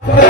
Hey!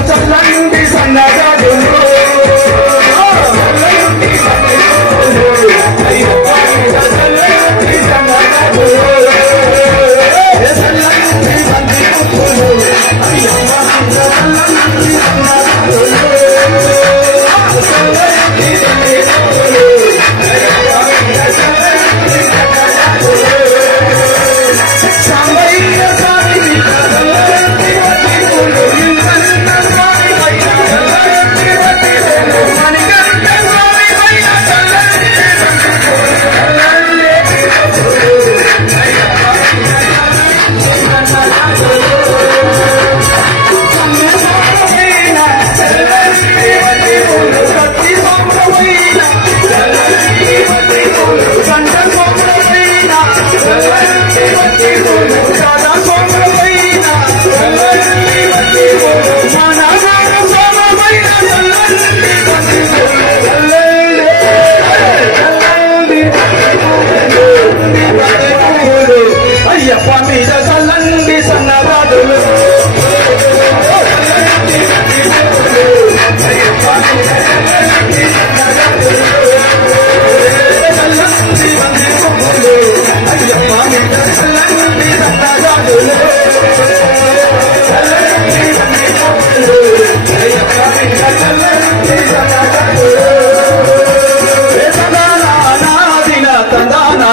చల్లండి సన్నగాడులు అయ్యప్ప మీద చల్లండి సన్నగాడులు చల్లండి బంతి పువ్వులు అయ్యప్ప మీద చల్లండి సన్నగాడులు చల్లండి బంతి పువ్వులు అయ్యప్ప మీద చల్లండి సన్నగాడులు సాంబయ్య సాయి చల్లండి బంతి పువ్వులు ఇంకన్న సాయి పైన చల్లండి బంతి పువ్వులు మణికంఠ సాయి పైన చల్లండి బంతి పువ్వులు చల్లండి పువ్వులు అయ్యప్ప మీద చల్లండి సన్నగాడులు సన్నగాడులైన చల్లండి బంతి పువ్వులు ప్రతి సోమరైన చల్లండి బంతి పువ్వులు గంట సోమరైన చల్లండి బంతి పువ్వులు సదా సోమరైన చల్లండి బంతి పువ్వులు మనగారు సోమరైన చల్లండి బంతి పువ్వులు చల్లండి బంతి పువ్వులు అయ్యప్ప మీద చల్లండి సన్నగాడులు చల్లండి బంతి పువ్వులు అయ్యప్ప మీద చల్లండి సన్నగాడులు చల్లండి బంతి పువ్వులు అయ్యప్ప మీద చల్లండి సన్నగాడులు చల్లండి బంతి పువ్వులు అయ్యప్ప మీద చల్లండి సన్నగాడులు తందానా తందానా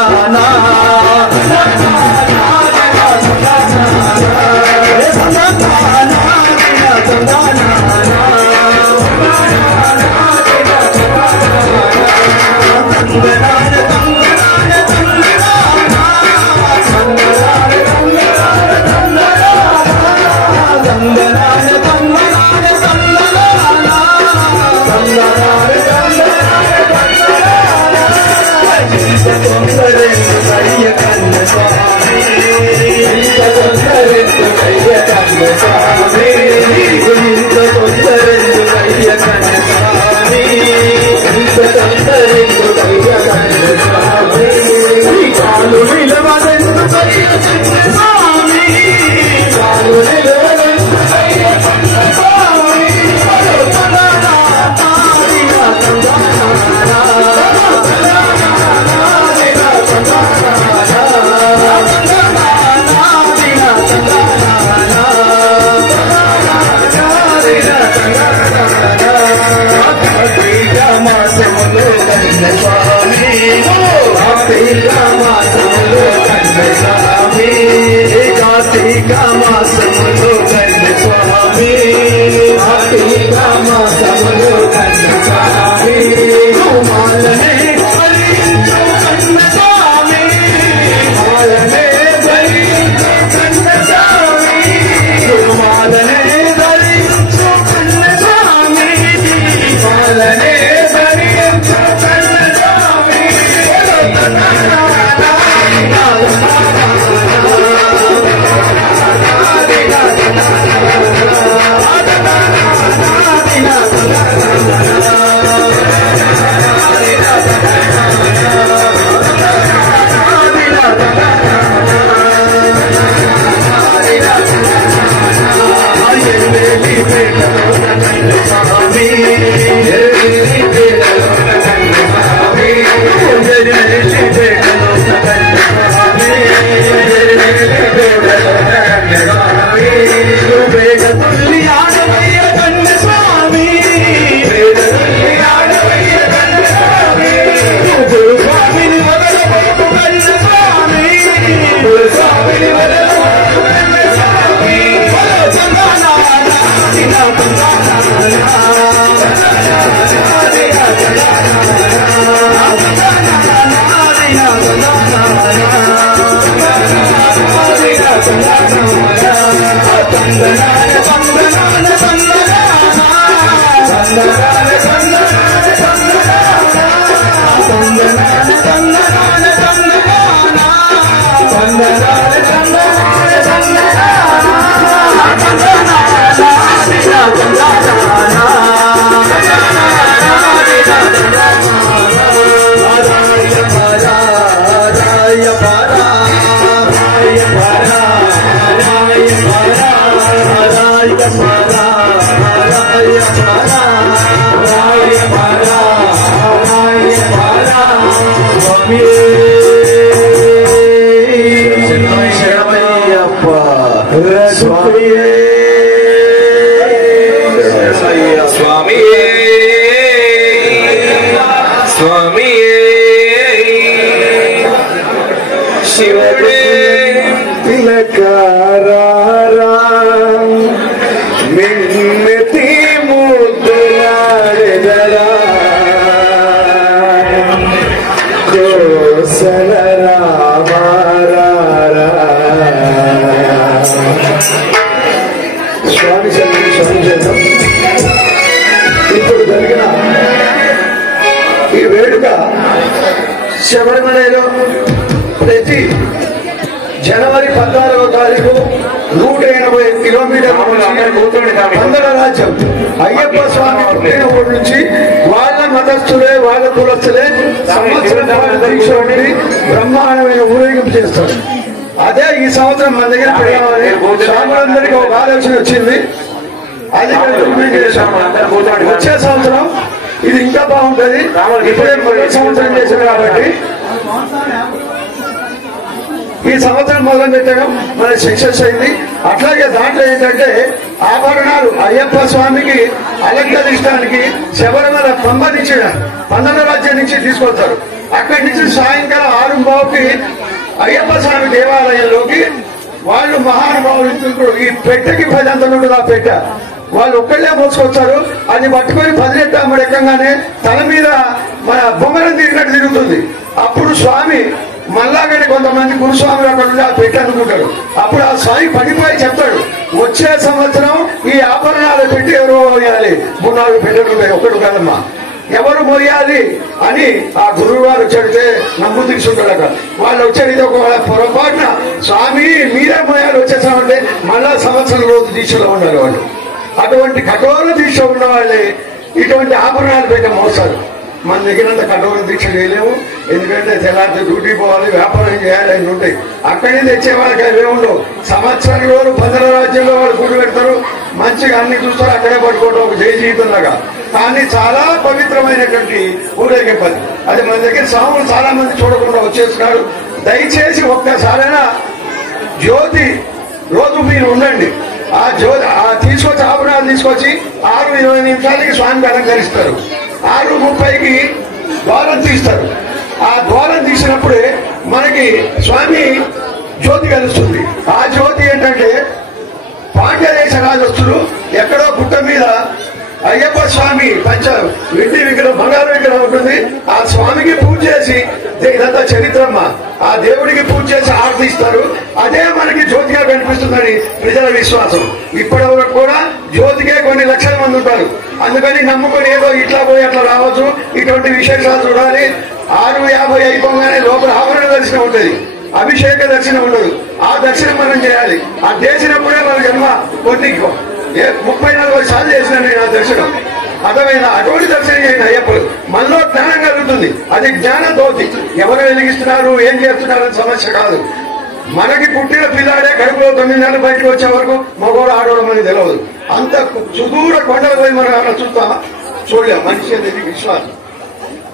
Para శివుడే తిలకారా మిన్నతి ముద్దులాడెదరా కోసల రామారా స్వామి చేద్దాం. ఇప్పుడు జరిగిన ఈ వేడుక శబరిమలలో ప్రతి జనవరి 14వ తారీఖు 180 కిలోమీటర్ల మందల రాజ్యం అయ్యప్ప స్వామి పుట్టిన ఊరి నుంచి వాళ్ళ మతస్థులే వాళ్ళ కులస్తులే సంవత్సరం బ్రహ్మాండమైన ఊరేగింపు చేస్తారు. అదే ఈ సంవత్సరం మన దగ్గర పెడదామని స్వాములందరికీ ఒక ఆలోచన వచ్చింది. అది వచ్చే సంవత్సరం ఇది ఇంకా బాగుంటది. ఇప్పుడే మొదటి సంవత్సరం చేశారు కాబట్టి ఈ సంవత్సరం మొదలు పెట్టడం మన సక్సెస్ అయింది. అట్లాగే దాంట్లో ఏంటంటే ఆభరణాలు అయ్యప్ప స్వామికి అలంకరించడానికి శబరిమల పంపించిన 12 రాజ్యం నుంచి తీసుకొస్తారు. అక్కడి నుంచి సాయంకాలం 6:15కి అయ్యప్ప స్వామి దేవాలయంలోకి వాళ్ళు మహానుభావులు ఈ పెట్టెకి 10 అంతలు ఉంటుంది. ఆ పెట్టె వాళ్ళు ఒక్కళ్ళే మోసుకొచ్చారు. అది పట్టుకొని 10 రెట్టు అమ్మడెక్కంగానే తల మీద మన బొమ్మలను తిరిగినట్టు తిరుగుతుంది. అప్పుడు స్వామి మళ్ళాగని కొంతమంది గురుస్వాములు అక్కడ ఉండి ఆ పెట్టి అనుకుంటాడు. అప్పుడు ఆ స్వామి పడిపోయి చెప్తాడు, వచ్చే సంవత్సరం ఈ ఆభరణాలు పెట్టి ఎవరు మోయాలి, 3-4 పెట్టెలు ఒకటి కదమ్మా, ఎవరు మోయాలి అని ఆ గురువు గారు చెడితే నమ్ము తీసుకుంటాడు. వాళ్ళు వచ్చేది ఒకవేళ పొరపాటున స్వామి మీరే మోయాలి వచ్చేసామంటే మళ్ళా సంవత్సరం రోజు దీక్షలో ఉండాలి వాళ్ళు. అటువంటి కఠోర దీక్ష ఉన్న వాళ్ళే ఇటువంటి ఆభరణాలు పెట్టి మోస్తారు. మన దగ్గరంత కఠోర దీక్ష చేయలేము. ఎందుకంటే తెల్లారితే డ్యూటీ పోవాలి, వ్యాపారం చేయాలి అని ఉంటాయి. అక్కడి నుంచి తెచ్చే వాళ్ళకి అవే ఉండవు. సంవత్సరం రోజులు 12 రాజ్యంలో వాళ్ళు గుడి పెడతారు, మంచిగా అన్ని చూస్తారు, అక్కడే పట్టుకోవడం ఒక జయ జీవితంలాగా. కానీ చాలా పవిత్రమైనటువంటి ఊరేగింపది. అది మన దగ్గర స్వాములు చాలా మంది చూడకుండా వచ్చేస్తున్నారు. దయచేసి ఒక్కసారైనా జ్యోతి రోజు మీరు ఉండండి. ఆ జ్యోతి తీసుకొచ్చి ఆభరణాలు తీసుకొచ్చి 6:20 నిమిషాలకి స్వామికి అలంకరిస్తారు. 6:30కి ద్వారం తీస్తారు. ఆ ద్వారం తీసినప్పుడే మనకి స్వామి జ్యోతి కలుస్తుంది. ఆ జ్యోతి ఏంటంటే పాండ్యదేశ రాజస్తులు ఎక్కడో పుట్ట మీద అయ్యప్ప స్వామి వెండి విగ్రహం, బంగారు విగ్రహం ఉంటుంది. ఆ స్వామికి పూజ చేసి ఇదంతా చరిత్రమ్మ, ఆ దేవుడికి పూజ చేసి ఆర్తిస్తారు. అదే మనకి జ్యోతిగా కనిపిస్తుందని ప్రజల విశ్వాసం. ఇప్పటి వరకు కూడా జ్యోతికే కొన్ని లక్షల మంది ఉంటారు. అందుకని నమ్ముకొని ఏదో ఇట్లా పోయి అట్లా రావచ్చు, ఇటువంటి విశేషాలు చూడాలి. 6:50 అయిపోగానే లోపల ఆభరణ దర్శనం ఉంటుంది, అభిషేక దర్శనం ఉండదు. ఆ దర్శనం మనం చేయాలి. ఆ చేసినప్పుడే మన జన్మ కొన్ని 30-40 సార్లు చేసిన నేను ఆ దర్శనం అర్థమైనా. అటువంటి దర్శనం చేయండి అయ్యప్పలు. మనలో జ్ఞానం కలుగుతుంది. అది జ్ఞానతోటి ఎవరు వెలిగిస్తున్నారు ఏం చేస్తున్నారు అని సమస్య కాదు. మనకి పుట్టిన పిల్లాడే కడుపులో 9 నెలలు బయటకు వచ్చే వరకు మగోడు ఆడవడం అని తెలియదు. అంత సుదూర కొండలు పోయి మనం అలా చూస్తామా? చూడలేం. మనిషి అనేది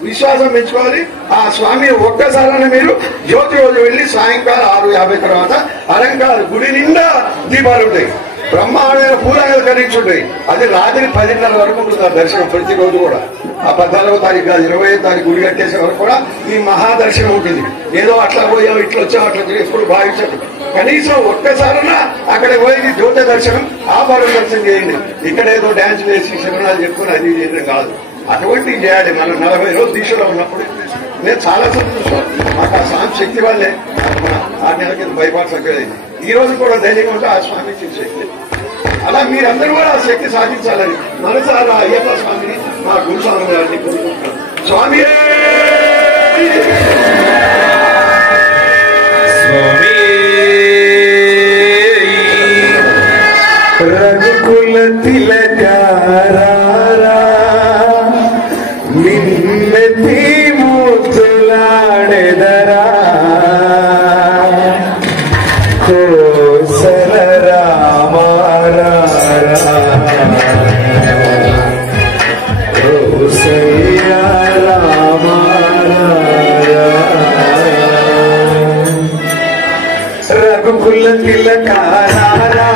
విశ్వాసం పెంచుకోవాలి. ఆ స్వామి ఒక్కసారైనా మీరు జ్యోతి రోజు వెళ్లి సాయంకాలం 6:50 తర్వాత అలంకారం గుడి నిండా దీపాలు ఉంటాయి, బ్రహ్మాండమైన పూలలు కలిగించుంటాయి. అది రాత్రి 10:30 వరకు ఉంటుంది ఆ దర్శనం ప్రతిరోజు కూడా. ఆ 14వ తారీఖు 25వ తారీఖు గుడి కట్టేసే వరకు కూడా ఈ మహాదర్శనం ఉంటుంది. ఏదో అట్లా పోయాం ఇట్లా వచ్చాం అట్లా ఎప్పుడు భావించదు. కనీసం ఒక్కసారైనా అక్కడ పోయి జ్యోతి దర్శనం ఆభరణ దర్శనం చేయండి. ఇక్కడ ఏదో డ్యాన్స్ వేసి శరణాలు చెప్పుకుని అది చేయడం కాదు. అటువంటి చేయాలి. మనం 40 రోజులు దీక్షలో ఉన్నప్పుడు నేను చాలా సంతోషం. మాకు ఆ స్వామి శక్తి వల్లే 6 నెలల కింద బైపాస్ అక్కడైంది. ఈ రోజు కూడా ధైర్యంగా ఉంటే ఆ స్వామి శక్తి. అలా మీరందరూ కూడా ఆ శక్తి సాధించాలని మనసారా అయ్యప్ప స్వామిని మా గురుస్వామి గారిని కోరుకుంటున్నాను. స్వామి రఘుకుల తిలకారా మిన్నతి ముద్దులాడెదరా కోసల రామారా కోసయ్య రామారా రఘుకుల తిలకారా